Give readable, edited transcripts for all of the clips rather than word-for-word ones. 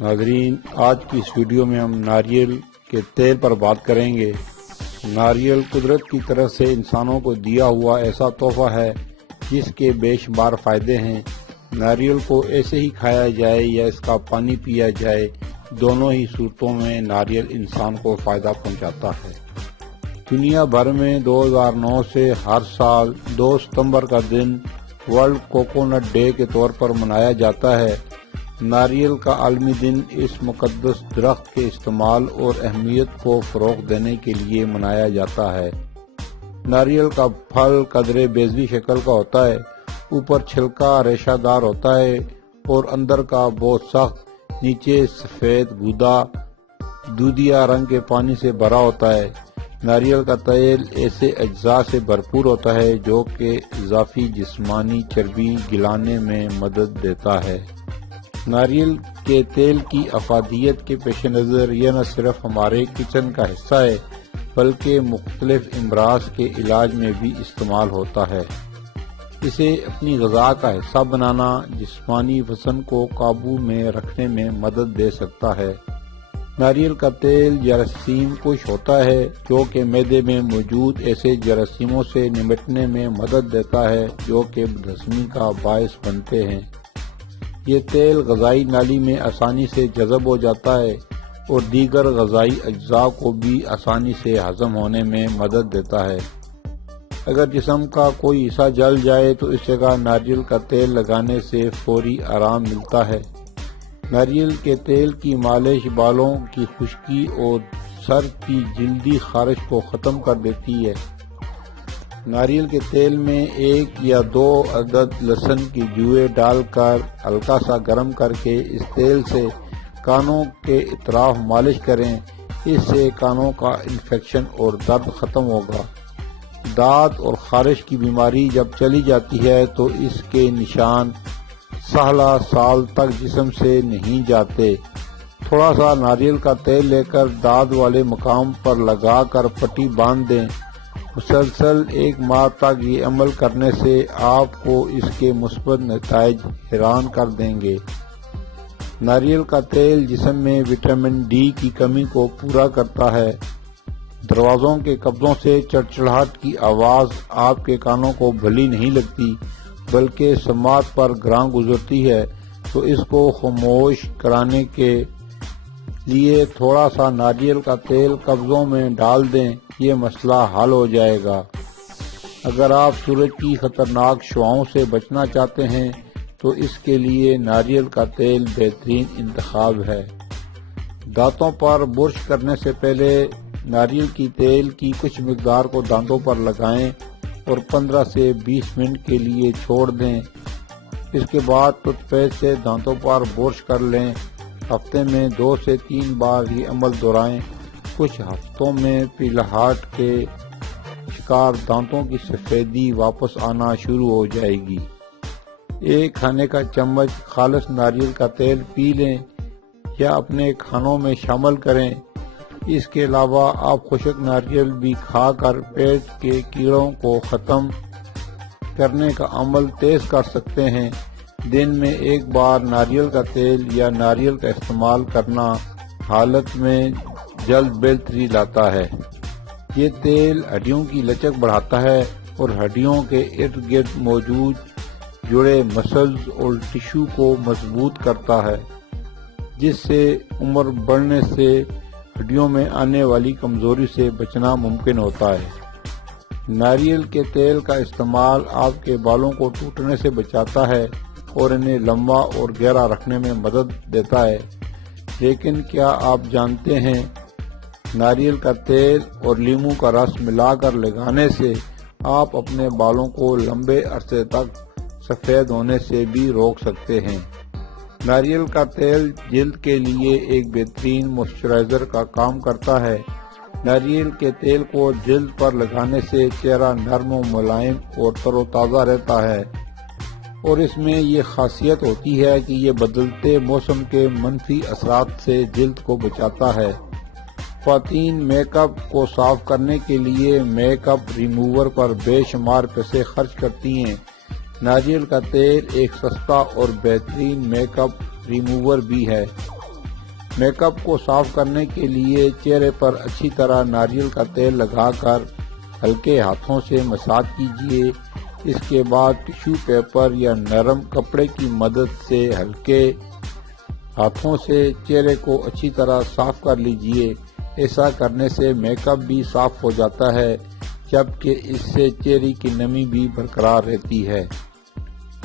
ناظرین، آج کی اس ویڈیو میں ہم ناریل کے تیل پر بات کریں گے۔ ناریل قدرت کی طرف سے انسانوں کو دیا ہوا ایسا تحفہ ہے جس کے بے شمار فائدے ہیں۔ ناریل کو ایسے ہی کھایا جائے یا اس کا پانی پیا جائے، دونوں ہی صورتوں میں ناریل انسان کو فائدہ پہنچاتا ہے۔ دنیا بھر میں 2009 سے ہر سال 2 ستمبر کا دن ورلڈ کوکونٹ ڈے کے طور پر منایا جاتا ہے۔ ناریل کا عالمی دن اس مقدس درخت کے استعمال اور اہمیت کو فروغ دینے کے لیے منایا جاتا ہے۔ ناریل کا پھل قدرے بیضوی شکل کا ہوتا ہے، اوپر چھلکا ریشہ دار ہوتا ہے اور اندر کا بہت سخت، نیچے سفید گودا دودھیا رنگ کے پانی سے بھرا ہوتا ہے۔ ناریل کا تیل ایسے اجزاء سے بھرپور ہوتا ہے جو کہ اضافی جسمانی چربی گلانے میں مدد دیتا ہے۔ ناریل کے تیل کی افادیت کے پیش نظر یہ نہ صرف ہمارے کچن کا حصہ ہے بلکہ مختلف امراض کے علاج میں بھی استعمال ہوتا ہے۔ اسے اپنی غذا کا حصہ بنانا جسمانی وزن کو قابو میں رکھنے میں مدد دے سکتا ہے۔ ناریل کا تیل جراثیم کش ہوتا ہے جو کہ معدے میں موجود ایسے جراثیموں سے نمٹنے میں مدد دیتا ہے جو کہ بدہضمی کا باعث بنتے ہیں۔ یہ تیل غذائی نالی میں آسانی سے جذب ہو جاتا ہے اور دیگر غذائی اجزاء کو بھی آسانی سے ہضم ہونے میں مدد دیتا ہے۔ اگر جسم کا کوئی حصہ جل جائے تو اس جگہ ناریل کا تیل لگانے سے فوری آرام ملتا ہے۔ ناریل کے تیل کی مالش بالوں کی خشکی اور سر کی جلدی خارش کو ختم کر دیتی ہے۔ ناریل کے تیل میں 1 یا 2 عدد لہسن کی جوئیں ڈال کر ہلکا سا گرم کر کے اس تیل سے کانوں کے اطراف مالش کریں، اس سے کانوں کا انفیکشن اور درد ختم ہوگا۔ دانت اور خارش کی بیماری جب چلی جاتی ہے تو اس کے نشان سال تک جسم سے نہیں جاتے۔ تھوڑا سا ناریل کا تیل لے کر دانت والے مقام پر لگا کر پٹی باندھ دیں۔ مسلسل 1 ماہ تک یہ عمل کرنے سے آپ کو اس کے مثبت نتائج حیران کر دیں گے۔ ناریل کا تیل جسم میں وٹامن ڈی کی کمی کو پورا کرتا ہے۔ دروازوں کے قبضوں سے چڑچڑاہٹ کی آواز آپ کے کانوں کو بھلی نہیں لگتی بلکہ سماعت پر گراں گزرتی ہے، تو اس کو خاموش کرانے کے لیے تھوڑا سا ناریل کا تیل قبضوں میں ڈال دیں، یہ مسئلہ حل ہو جائے گا۔ اگر آپ سورج کی خطرناک شعاؤں سے بچنا چاہتے ہیں تو اس کے لیے ناریل کا تیل بہترین انتخاب ہے۔ دانتوں پر برش کرنے سے پہلے ناریل کی تیل کی کچھ مقدار کو دانتوں پر لگائیں اور 15 سے 20 منٹ کے لیے چھوڑ دیں۔ اس کے بعد ٹوتھ پیسٹ سے دانتوں پر برش کر لیں۔ ہفتے میں 2 سے 3 بار یہ عمل دہرائیں۔ کچھ ہفتوں میں پیلاہٹ کے شکار دانتوں کی سفیدی واپس آنا شروع ہو جائے گی۔ 1 کھانے کا چمچ خالص ناریل کا تیل پی لیں یا اپنے کھانوں میں شامل کریں۔ اس کے علاوہ آپ خشک ناریل بھی کھا کر پیٹ کے کیڑوں کو ختم کرنے کا عمل تیز کر سکتے ہیں۔ دن میں 1 بار ناریل کا تیل یا ناریل کا استعمال کرنا حالت میں جلد بہتری لاتا ہے۔ یہ تیل ہڈیوں کی لچک بڑھاتا ہے اور ہڈیوں کے ارد گرد موجود جڑے مسلز اور ٹشو کو مضبوط کرتا ہے، جس سے عمر بڑھنے سے ہڈیوں میں آنے والی کمزوری سے بچنا ممکن ہوتا ہے۔ ناریل کے تیل کا استعمال آپ کے بالوں کو ٹوٹنے سے بچاتا ہے اور انہیں لمبا اور گہرا رکھنے میں مدد دیتا ہے۔ لیکن کیا آپ جانتے ہیں ناریل کا تیل اور لیموں کا رس ملا کر لگانے سے آپ اپنے بالوں کو لمبے عرصے تک سفید ہونے سے بھی روک سکتے ہیں۔ ناریل کا تیل جلد کے لیے ایک بہترین موئسچرائزر کا کام کرتا ہے۔ ناریل کے تیل کو جلد پر لگانے سے چہرہ نرم و ملائم اور تر و تازہ رہتا ہے، اور اس میں یہ خاصیت ہوتی ہے کہ یہ بدلتے موسم کے منفی اثرات سے جلد کو بچاتا ہے۔ خواتین میک اپ کو صاف کرنے کے لیے میک اپ ریموور پر بے شمار پیسے خرچ کرتی ہیں۔ ناریل کا تیل ایک سستا اور بہترین میک اپ ریموور بھی ہے۔ میک اپ کو صاف کرنے کے لیے چہرے پر اچھی طرح ناریل کا تیل لگا کر ہلکے ہاتھوں سے مساج کیجیے۔ اس کے بعد ٹیشو پیپر یا نرم کپڑے کی مدد سے ہلکے ہاتھوں سے چہرے کو اچھی طرح صاف کر لیجیے۔ ایسا کرنے سے میک اپ بھی صاف ہو جاتا ہے، جبکہ اس سے چہرے کی نمی بھی برقرار رہتی ہے۔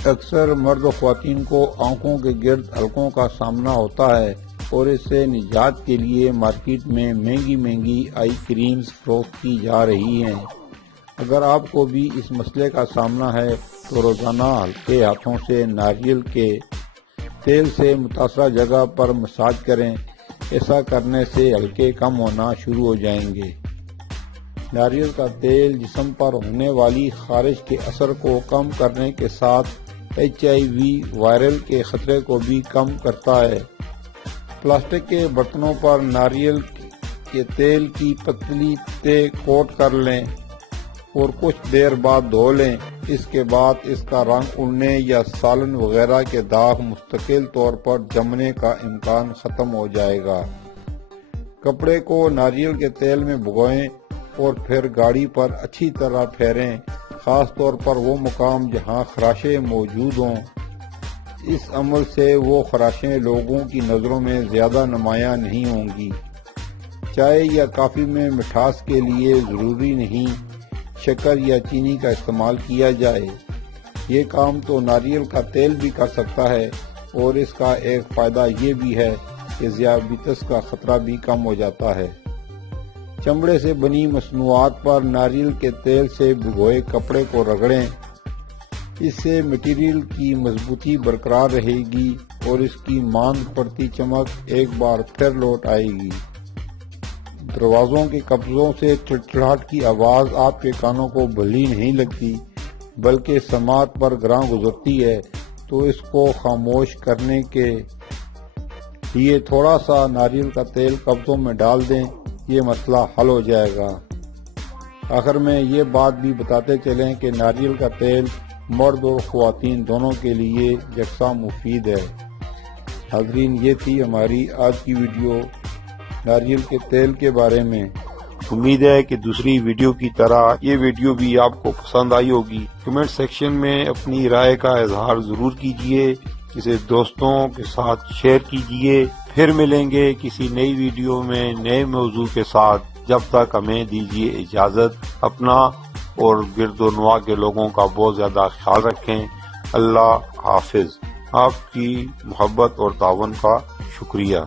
اکثر مرد و خواتین کو آنکھوں کے گرد حلقوں کا سامنا ہوتا ہے اور اس سے نجات کے لیے مارکیٹ میں مہنگی آئی کریمز فروخت کی جا رہی ہیں۔ اگر آپ کو بھی اس مسئلے کا سامنا ہے تو روزانہ ہلکے ہاتھوں سے ناریل کے تیل سے متاثرہ جگہ پر مساج کریں۔ ایسا کرنے سے حلقے کم ہونا شروع ہو جائیں گے۔ ناریل کا تیل جسم پر ہونے والی خارش کے اثر کو کم کرنے کے ساتھ HIV وائرل کے خطرے کو بھی کم کرتا ہے۔ پلاسٹک کے برتنوں پر ناریل کے تیل کی پتلی تہ کوٹ کر لیں اور کچھ دیر بعد دھو لیں۔ اس کے بعد اس کا رنگ اڑنے یا سالن وغیرہ کے داغ مستقل طور پر جمنے کا امکان ختم ہو جائے گا۔ کپڑے کو ناریل کے تیل میں بھگوئیں اور پھر گاڑی پر اچھی طرح پھیریں، خاص طور پر وہ مقام جہاں خراشیں موجود ہوں۔ اس عمل سے وہ خراشیں لوگوں کی نظروں میں زیادہ نمایاں نہیں ہوں گی۔ چائے یا کافی میں مٹھاس کے لیے ضروری نہیں شکر یا چینی کا استعمال کیا جائے۔ یہ کام تو ناریل کا تیل بھی کر سکتا ہے، اور اس کا ایک فائدہ یہ بھی ہے کہ ذیابیطس کا خطرہ بھی کم ہو جاتا ہے۔ چمڑے سے بنی مصنوعات پر ناریل کے تیل سے بھگوئے کپڑے کو رگڑیں۔ اس سے مٹیریل کی مضبوطی برقرار رہے گی اور اس کی ماند پڑتی چمک ایک بار پھر لوٹ آئے گی۔ دروازوں کے قبضوں سے چڑچڑاہٹ کی آواز آپ کے کانوں کو بھلی نہیں لگتی، بلکہ سماعت پر گراں گزرتی ہے، تو اس کو خاموش کرنے کے لیے تھوڑا سا ناریل کا تیل قبضوں میں ڈال دیں، یہ مسئلہ حل ہو جائے گا۔ آخر میں یہ بات بھی بتاتے چلیں کہ ناریل کا تیل مرد اور خواتین دونوں کے لیے یکساں مفید ہے۔ حاضرین، یہ تھی ہماری آج کی ویڈیو ناریل کے تیل کے بارے میں۔ امید ہے کہ دوسری ویڈیو کی طرح یہ ویڈیو بھی آپ کو پسند آئی ہوگی۔ کمنٹ سیکشن میں اپنی رائے کا اظہار ضرور کیجیے، اسے دوستوں کے ساتھ شیئر کیجیے۔ پھر ملیں گے کسی نئی ویڈیو میں نئے موضوع کے ساتھ۔ جب تک ہمیں دیجیے اجازت، اپنا اور گرد و نواح کے لوگوں کا بہت زیادہ خیال رکھیں۔ اللہ حافظ۔ آپ کی محبت اور تعاون کا شکریہ۔